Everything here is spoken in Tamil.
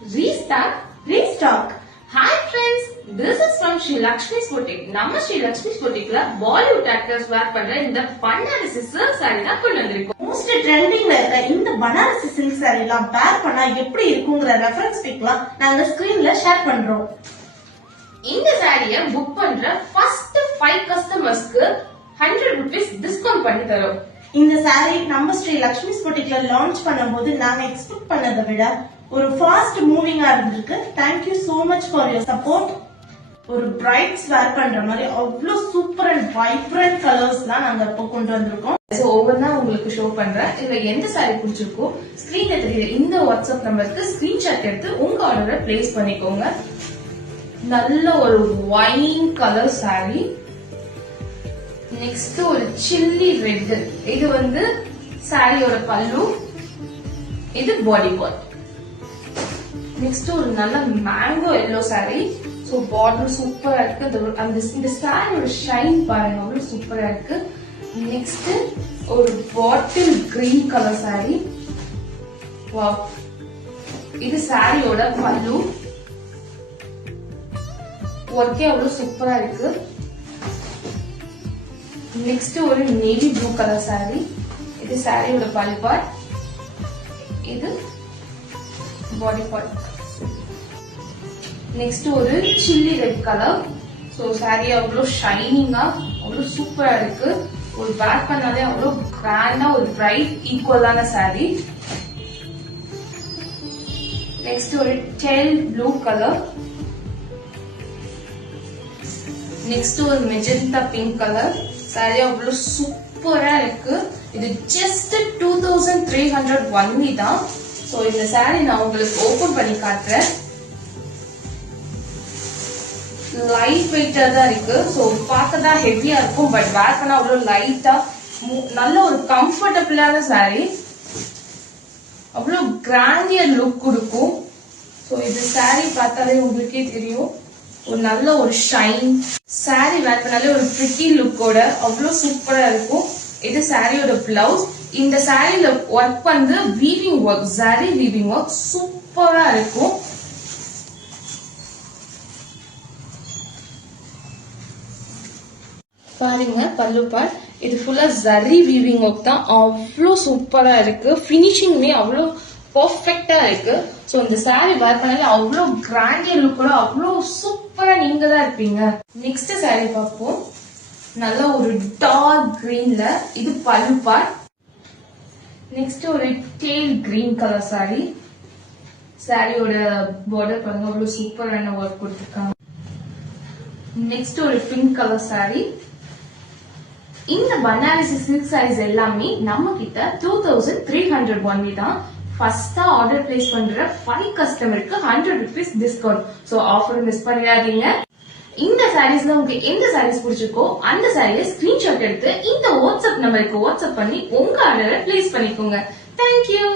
Restart, restock. Hi friends, this is from Sri Lakshmi's Boutique. நம்ம Sri Lakshmi's Boutiqueல Bollywood actors wear பண்ற இந்த பனாரசி silk saree தான் கொண்டு வந்திருக்கோம். மோஸ்ட் ட்ரெண்டிங்ல இருக்க இந்த பனாரசி silk saree எல்லாம் பேர் பண்ணா எப்படி இருக்குங்கிற ரெஃபரன்ஸ் பிக்லாம் நாங்க ஸ்கிரீன்ல ஷேர் பண்றோம். இந்த சாரியை புக் பண்ற ஃபர்ஸ்ட் 5 கஸ்டமர்ஸ்க்கு 100 rupees டிஸ்கவுண்ட் பண்ணி தரோம். இந்த saree நம்ம ஸ்ரீ லக்ஷ்மிஸ் பொட்டிக்ல லான்ச் பண்ணும்போது நாங்க எக்ஸ்பெக்ட் பண்ணதை விட ஒரு ஃபாஸ்ட் மூவிங்கா இருந்திருக்கு. Thank you so much for your support. ஒரு பிரைட்ஸ் வேர் பண்ற மாதிரி அவ்வளவு சூப்பர் அண்ட் வைப்ரண்ட் கலர்ஸ்லாம் நாங்க இப்போ கொண்டு வந்திருக்கோம். சோ ஒவ்வொன்றா உங்களுக்கு ஷோ பண்றேன். இதுல எந்த சாரி பிடிச்சிருக்கோ ஸ்கிரீன்ல தெரியுற இந்த வாட்ஸ்அப் நம்பருக்கு ஸ்கிரீன்ஷாட் எடுத்து உங்க ஆர்டரை பிளேஸ் பண்ணிக்கோங்க. நல்ல ஒரு வைன் கலர் சாரி. நெக்ஸ்ட் ஒரு சில்லி ரெட். இது வந்து சாரியோட பல்லு, இது பாடி பார்ட். நெக்ஸ்ட் ஒரு நல்ல mango yellow sorry. So border சூப்பரா இருக்கு. இந்த சாரியோட ஷைன் பாருங்க, அவ்வளவு சூப்பரா இருக்கு. நெக்ஸ்ட் ஒரு bottle green colour sorry. Wow, இது சாரியோட பல்லு. ஒர்க்கே அவ்வளவு சூப்பரா இருக்கு. நெக்ஸ்ட் ஒரு நேவி ப்ளூ கலர் சாரி. இது சாரியோட பல்லு பார்ட், இது பாடி பார்ட். நெக்ஸ்ட் ஒரு chilli red colour. So sorry அவ்வளவு ஷைனிங்கா அவ்வளவு சூப்பரா இருக்கு. ஒரு பேக் பண்ணாலே அவ்வளவு கிராண்டா ஒரு பிரைட் ஈக்குவலான சாரி. நெக்ஸ்ட் ஒரு டெல் ப்ளூ கலர். நெக்ஸ்ட் ஒரு மெஜந்தா பிங்க் கலர். சாரி அவ்வளவு சூப்பரா இருக்கு. இது ஜஸ்ட் 2300 ஒன்லி தான். சோ இந்த சாரி நான் உங்களுக்கு ஓபன் பண்ணி காட்டுறேன். லைட் வெயிட்டா தான் இருக்கு. சோ பார்க்கதான் ஹெவியா இருக்கும், பட் வேர் பண்ணா அவ்வளவு லைட்டா நல்ல ஒரு கம்ஃபர்டபுளான சாரி. அவ்வளவு கிராண்டியர் லுக் கொடுக்கும். சோ இது சாரி பார்த்தாலே உங்களுக்கே தெரியும், ஒரு நல்ல ஒரு ஷைன். சாரி வேர் பண்ணாலே ஒரு பிரிட்டி லுக்கோட அவ்வளவு சூப்பரா இருக்கும். இது சாரியோட பிளவுஸ். இந்த சாரியில ஒர்க் வந்து weaving work, sorry weaving work சூப்பரா இருக்கும். பாருங்க பல்லு பார்ட். இது ஃபுல்லா ஜரி வீவிங் ஒர்க் தான். அவ்வளோ சூப்பரா இருக்கு. பினிஷிங்குமே அவ்வளோ பர்ஃபெக்டா இருக்கு. சோ இந்த சாரி வேர் பண்ணாலே அவ்வளோ கிராண்டியர் லுக்கோட அவ்வளோ சூப்பரா நீங்க தான் இருப்பீங்க. நெக்ஸ்ட் சாரி பார்ப்போம். நல்ல ஒரு டார்க் கிரீன்ல, இது பல்லு பார்ட். நெக்ஸ்ட் ஒரு டேல் கிரீன் கலர் சாரி. சாரியோட பார்டர் பாருங்க, அவ்வளவு சூப்பரான ஒர்க் கொடுத்திருக்காங்க. நெக்ஸ்ட் ஒரு பிங்க் கலர் சாரி. இந்த பனாரசி சில்க் சாரீஸ் எல்லாமே நம்ம கிட்ட 2300 ஒன்லி தான். ஃபர்ஸ்டா ஆர்டர் பிளேஸ் பண்ற 5 கஸ்டமருக்கு 100 rupees discount. So offer miss பண்ணிடாதீங்க. இந்த சாரீஸ்ல உங்களுக்கு எந்த சாரீஸ் பிடிச்சிருக்கோ அந்த சாரியை ஸ்கிரீன்ஷாட் எடுத்து இந்த வாட்ஸ்அப் நம்பருக்கு வாட்ஸ்அப் பண்ணி உங்க ஆர்டரை பிளேஸ் பண்ணிக்கோங்க. தேங்க்யூ.